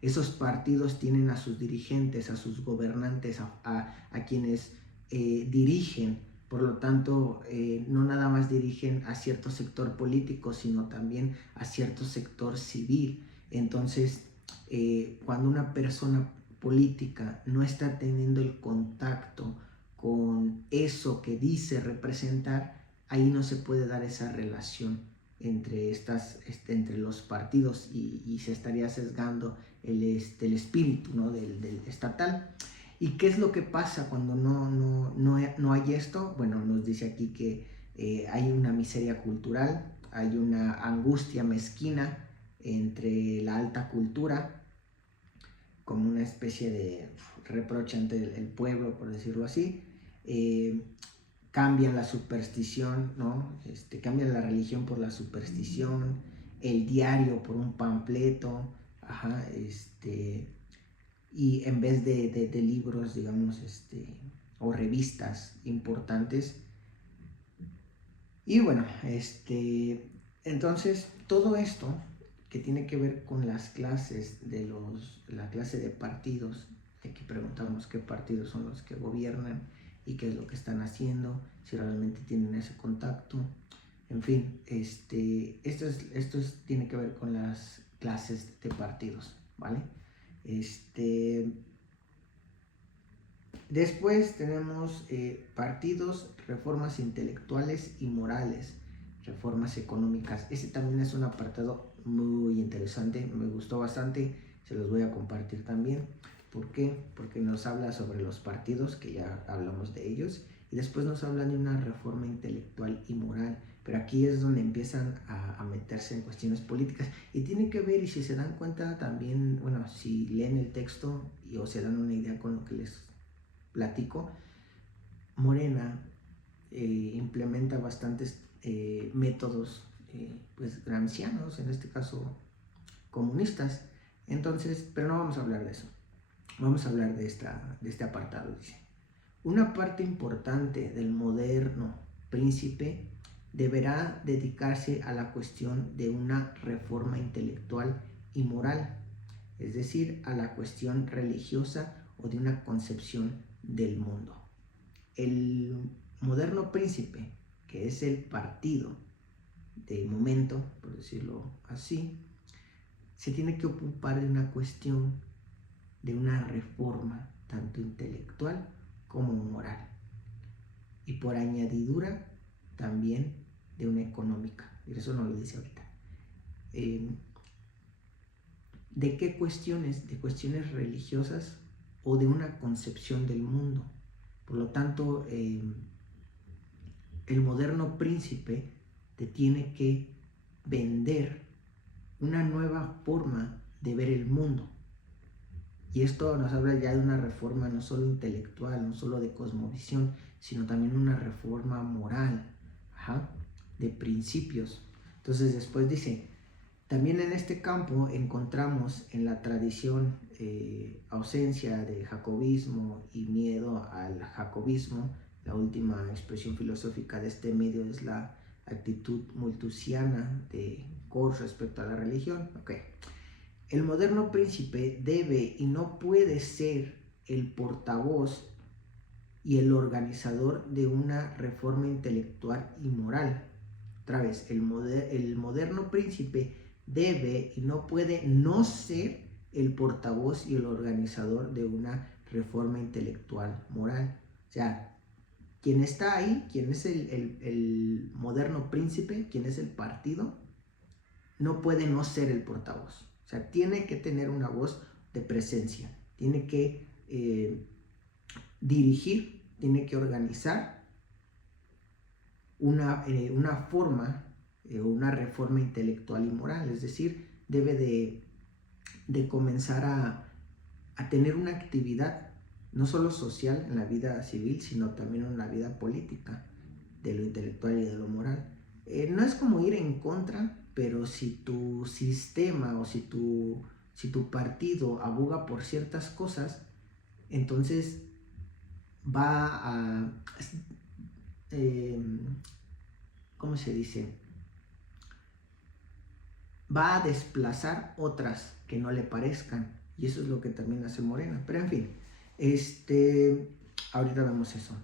esos partidos tienen a sus dirigentes, a sus gobernantes, a quienes dirigen. Por lo tanto, no nada más dirigen a cierto sector político, sino también a cierto sector civil. Entonces, cuando una persona política no está teniendo el contacto con eso que dice representar, ahí no se puede dar esa relación entre los partidos y se estaría sesgando el espíritu, ¿no? del estatal. ¿Y qué es lo que pasa cuando no hay esto? Bueno, nos dice aquí que hay una miseria cultural, hay una angustia mezquina entre la alta cultura, como una especie de reproche ante el pueblo, por decirlo así. Cambian la superstición, ¿no? Cambian la religión por la superstición, el diario por un panfleto, y en vez de libros, digamos, o revistas importantes. Y bueno, entonces todo esto que tiene que ver con las clases la clase de partidos, aquí preguntamos qué partidos son los que gobiernan y qué es lo que están haciendo, si realmente tienen ese contacto. En fin, esto tiene que ver con las clases de partidos, ¿vale? Después tenemos partidos, reformas intelectuales y morales, reformas económicas. Ese también es un apartado muy interesante, me gustó bastante, se los voy a compartir también. ¿Por qué? Porque nos habla sobre los partidos, que ya hablamos de ellos, y después nos habla de una reforma intelectual y moral, pero aquí es donde empiezan a meterse en cuestiones políticas, y tiene que ver, y si se dan cuenta también, bueno, si leen el texto o se dan una idea con lo que les platico, Morena implementa bastantes métodos pues gramscianos, en este caso comunistas. Entonces, pero no vamos a hablar de eso, vamos a hablar de este apartado. Dice: una parte importante del moderno príncipe deberá dedicarse a la cuestión de una reforma intelectual y moral, es decir, a la cuestión religiosa o de una concepción del mundo. El moderno príncipe, que es el partido de momento, por decirlo así, se tiene que ocupar de una cuestión de una reforma tanto intelectual como moral, y por añadidura también de una económica, y eso no lo dice ahorita. ¿De qué cuestiones? De cuestiones religiosas o de una concepción del mundo. Por lo tanto, el moderno príncipe te tiene que vender una nueva forma de ver el mundo. Y esto nos habla ya de una reforma no solo intelectual, no solo de cosmovisión, sino también una reforma moral, de principios. Entonces después dice: también en este campo encontramos en la tradición ausencia de jacobismo y miedo al jacobismo. La última expresión filosófica de este medio es la actitud malthusiana de Kant respecto a la religión. El moderno príncipe debe y no puede ser el portavoz y el organizador de una reforma intelectual y moral. Otra vez, el moderno príncipe debe y no puede no ser el portavoz y el organizador de una reforma intelectual moral. O sea, quien está ahí, quien es el moderno príncipe, quien es el partido, no puede no ser el portavoz. O sea, tiene que tener una voz de presencia, tiene que dirigir, tiene que organizar una forma, una reforma intelectual y moral. Es decir, debe de comenzar a tener una actividad no solo social en la vida civil, sino también en la vida política, de lo intelectual y de lo moral. No es como ir en contra, pero si tu sistema o si tu partido aboga por ciertas cosas, entonces va a, ¿cómo se dice? Va a desplazar otras que no le parezcan, y eso es lo que también hace Morena. Pero en fin, ahorita vemos eso.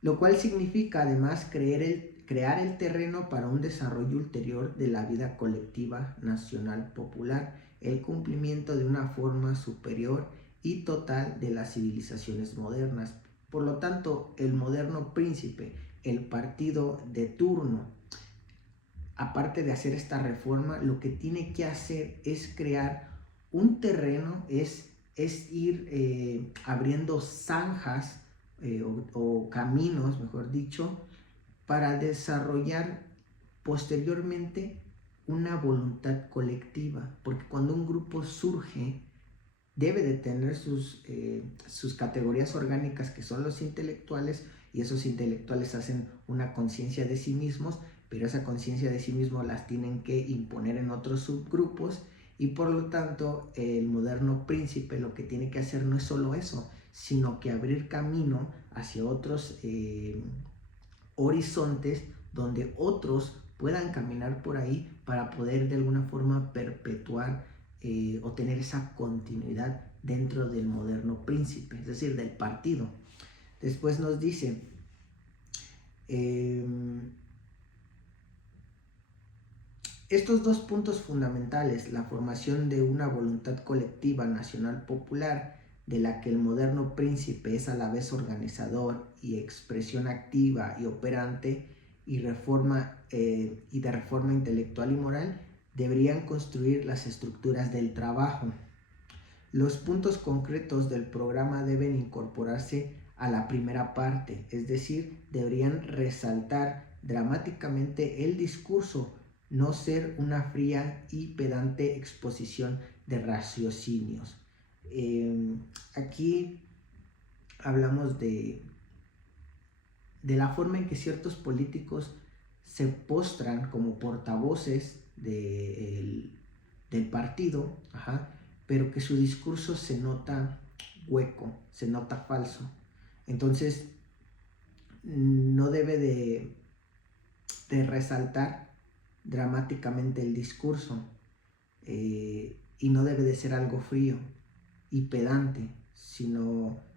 Lo cual significa además crear el terreno para un desarrollo ulterior de la vida colectiva nacional popular, el cumplimiento de una forma superior y total de las civilizaciones modernas. Por lo tanto, el moderno príncipe, el partido de turno, aparte de hacer esta reforma, lo que tiene que hacer es crear un terreno, es ir abriendo zanjas o caminos, mejor dicho, para desarrollar posteriormente una voluntad colectiva, porque cuando un grupo surge debe de tener sus categorías orgánicas, que son los intelectuales, y esos intelectuales hacen una conciencia de sí mismos, pero esa conciencia de sí mismos las tienen que imponer en otros subgrupos, y por lo tanto el moderno príncipe lo que tiene que hacer no es solo eso, sino que abrir camino hacia otros horizontes donde otros puedan caminar por ahí para poder de alguna forma perpetuar o tener esa continuidad dentro del moderno príncipe, es decir, del partido. Después nos dice, estos dos puntos fundamentales, la formación de una voluntad colectiva nacional popular, de la que el moderno príncipe es a la vez organizador y expresión activa y operante, y de reforma intelectual y moral, deberían construir las estructuras del trabajo. Los puntos concretos del programa deben incorporarse a la primera parte, es decir, deberían resaltar dramáticamente el discurso, no ser una fría y pedante exposición de raciocinios. Aquí hablamos de la forma en que ciertos políticos se postran como portavoces del partido, pero que su discurso se nota hueco, se nota falso. Entonces, no debe de resaltar dramáticamente el discurso y no debe de ser algo frío y pedante,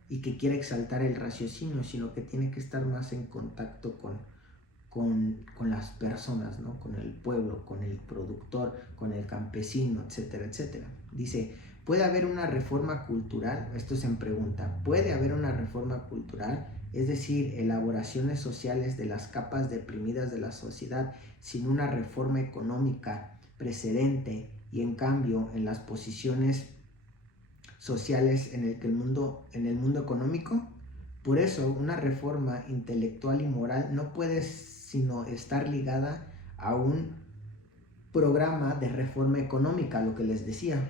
y que quiera exaltar el raciocinio, sino que tiene que estar más en contacto con las personas, ¿no? Con el pueblo, con el productor, con el campesino, etcétera, etcétera. Dice, ¿puede haber una reforma cultural? Esto es en pregunta. ¿Puede haber una reforma cultural? Es decir, elaboraciones sociales de las capas deprimidas de la sociedad sin una reforma económica precedente y en cambio en las posiciones sociales en el mundo económico. Por eso una reforma intelectual y moral no puede sino estar ligada a un programa de reforma económica, lo que les decía.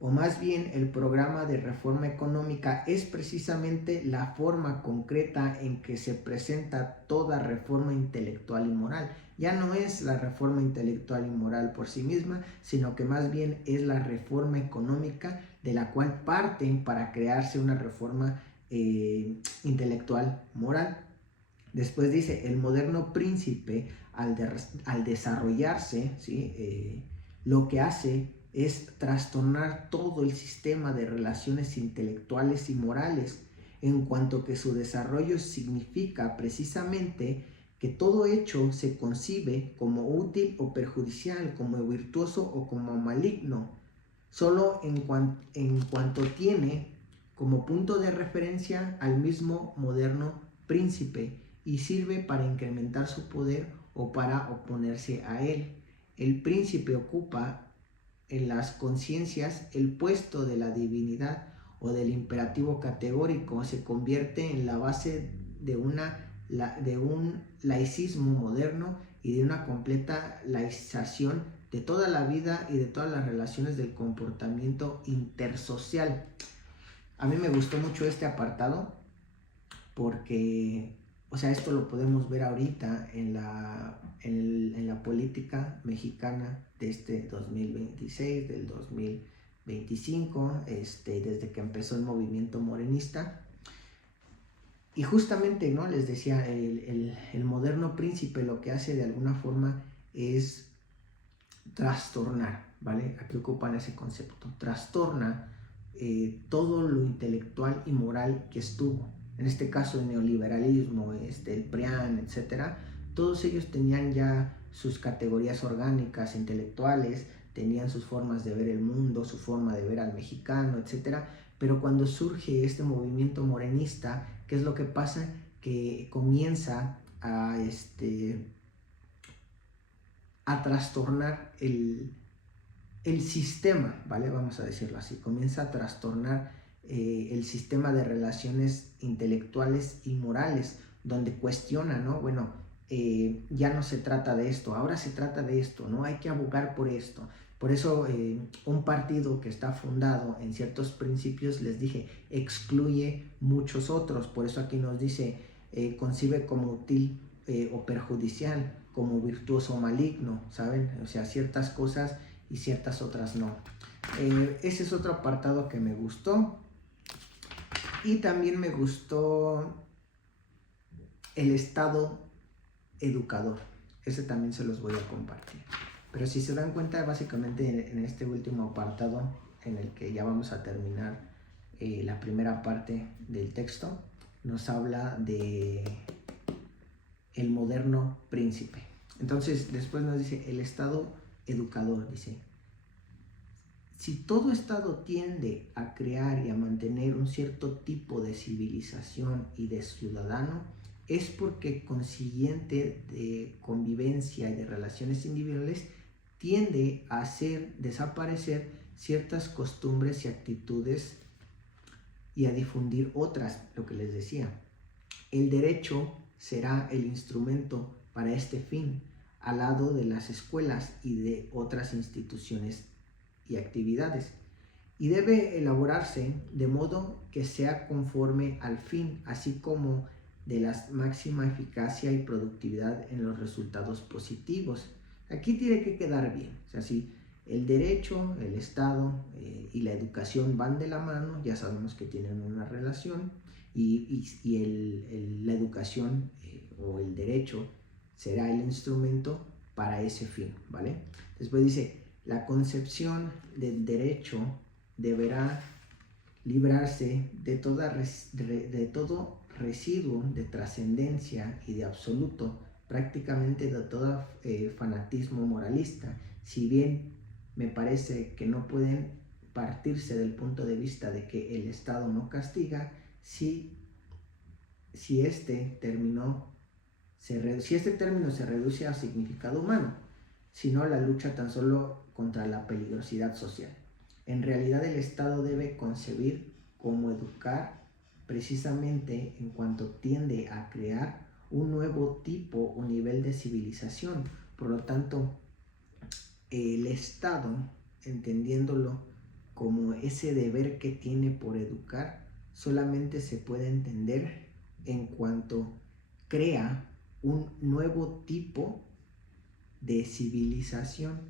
O más bien el programa de reforma económica es precisamente la forma concreta en que se presenta toda reforma intelectual y moral. Ya no es la reforma intelectual y moral por sí misma, sino que más bien es la reforma económica de la cual parten para crearse una reforma intelectual moral. Después dice, el moderno príncipe al desarrollarse, ¿sí? Lo que hace es trastornar todo el sistema de relaciones intelectuales y morales, en cuanto que su desarrollo significa precisamente que todo hecho se concibe como útil o perjudicial, como virtuoso o como maligno, solo en cuanto tiene como punto de referencia al mismo moderno príncipe y sirve para incrementar su poder o para oponerse a él. El príncipe ocupa en las conciencias el puesto de la divinidad o del imperativo categórico, se convierte en la base de un laicismo moderno y de una completa laización de toda la vida y de todas las relaciones del comportamiento intersocial. A mí me gustó mucho este apartado porque, esto lo podemos ver ahorita en la política mexicana de este 2026, del 2025, desde que empezó el movimiento morenista. Y justamente, ¿no? Les decía, el moderno príncipe lo que hace de alguna forma es trastornar, ¿vale? Aquí ocupan ese concepto, trastorna todo lo intelectual y moral que estuvo. En este caso el neoliberalismo, el PRIAN, etcétera, todos ellos tenían ya sus categorías orgánicas, intelectuales, tenían sus formas de ver el mundo, su forma de ver al mexicano, etcétera. Pero cuando surge este movimiento morenista, ¿qué es lo que pasa? Que comienza a trastornar el sistema, ¿vale? Vamos a decirlo así, comienza a trastornar el sistema de relaciones intelectuales y morales, donde cuestiona, ¿no? Bueno, ya no se trata de esto, ahora se trata de esto, ¿no? Hay que abogar por esto. Por eso un partido que está fundado en ciertos principios, les dije, excluye muchos otros. Por eso aquí nos dice, concibe como útil o perjudicial, como virtuoso o maligno, ¿saben? O sea, ciertas cosas y ciertas otras no. Ese es otro apartado que me gustó. Y también me gustó el estado educador. Ese también se los voy a compartir. Pero si se dan cuenta, básicamente en este último apartado, en el que ya vamos a terminar la primera parte del texto, nos habla de el moderno príncipe. Entonces, después nos dice el estado educador, dice, si todo estado tiende a crear y a mantener un cierto tipo de civilización y de ciudadano, es porque consiguiente de convivencia y de relaciones individuales tiende a hacer desaparecer ciertas costumbres y actitudes y a difundir otras, lo que les decía. El derecho será el instrumento para este fin, al lado de las escuelas y de otras instituciones y actividades, y debe elaborarse de modo que sea conforme al fin, así como de la máxima eficacia y productividad en los resultados positivos. Aquí tiene que quedar bien, o sea, si el derecho, el Estado y la educación van de la mano, ya sabemos que tienen una relación, y la educación o el derecho será el instrumento para ese fin, ¿vale? Después dice, la concepción del derecho deberá librarse de todo residuo de trascendencia y de absoluto, prácticamente de todo fanatismo moralista, si bien me parece que no pueden partirse del punto de vista de que el Estado no castiga si este término se reduce a significado humano, sino la lucha tan solo contra la peligrosidad social. En realidad el Estado debe concebir como educar precisamente en cuanto tiende a crear un nuevo tipo o nivel de civilización. Por lo tanto, el Estado, entendiéndolo como ese deber que tiene por educar, solamente se puede entender en cuanto crea un nuevo tipo de civilización,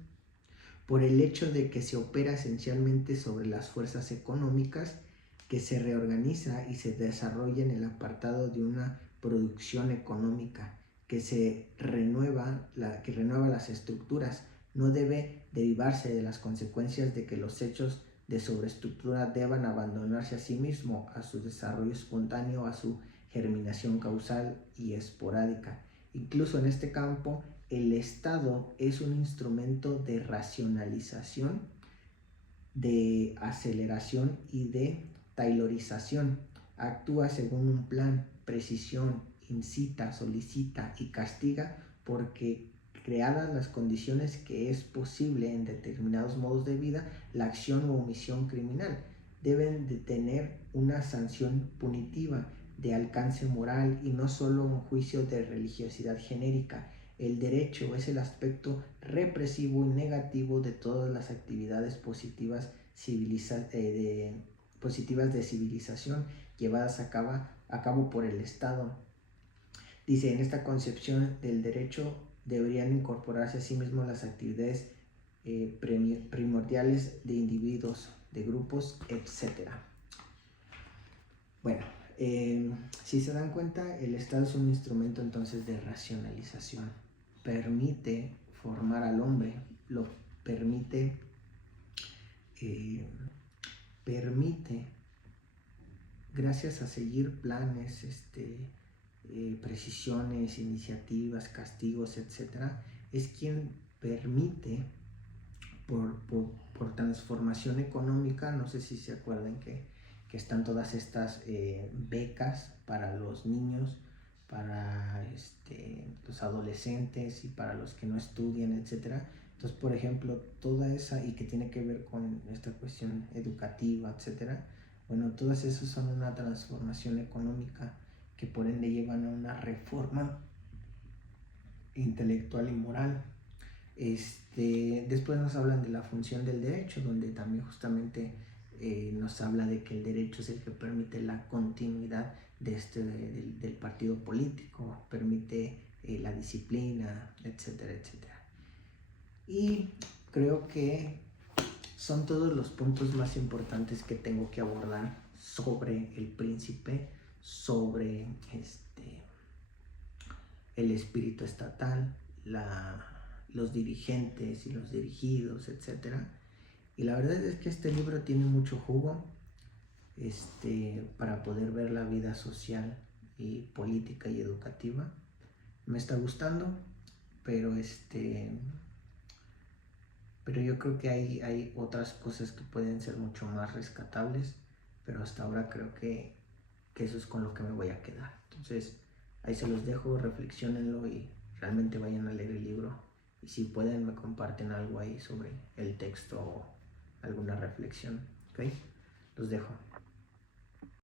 por el hecho de que se opera esencialmente sobre las fuerzas económicas, que se reorganiza y se desarrolla en el apartado de una producción económica que renueva las estructuras. No debe derivarse de las consecuencias de que los hechos de sobreestructura deban abandonarse a sí mismo, a su desarrollo espontáneo, a su germinación causal y esporádica. Incluso en este campo, el Estado es un instrumento de racionalización, de aceleración y de taylorización. Actúa según un plan, precisión, incita, solicita y castiga porque, creadas las condiciones que es posible en determinados modos de vida, la acción o omisión criminal deben de tener una sanción punitiva de alcance moral y no solo un juicio de religiosidad genérica. El derecho es el aspecto represivo y negativo de todas las actividades positivas de civilización llevadas a cabo por el Estado. Dice, en esta concepción del derecho deberían incorporarse a sí mismos las actividades primordiales de individuos, de grupos, etc. Bueno, si se dan cuenta, el Estado es un instrumento entonces de racionalización. Permite formar al hombre, lo permite gracias a seguir planes, precisiones, iniciativas, castigos, etc., es quien permite por transformación económica. No sé si se acuerdan que están todas estas becas para los niños, para los adolescentes y para los que no estudian, etc. Entonces, por ejemplo, toda esa, y que tiene que ver con esta cuestión educativa, etc., bueno, todas esas son una transformación económica que por ende llevan a una reforma intelectual y moral. Después nos hablan de la función del derecho, donde también justamente nos habla de que el derecho es el que permite la continuidad del partido político, permite la disciplina, etcétera, etcétera. Y creo que son todos los puntos más importantes que tengo que abordar sobre el príncipe, sobre el espíritu estatal, los dirigentes y los dirigidos, etc. Y la verdad es que este libro tiene mucho jugo para poder ver la vida social y política y educativa. Me está gustando, pero yo creo que hay otras cosas que pueden ser mucho más rescatables, pero hasta ahora creo que eso es con lo que me voy a quedar. Entonces, ahí se los dejo, reflexionenlo y realmente vayan a leer el libro Y si pueden, me comparten algo ahí sobre el texto o alguna reflexión. ¿Ok? Los dejo.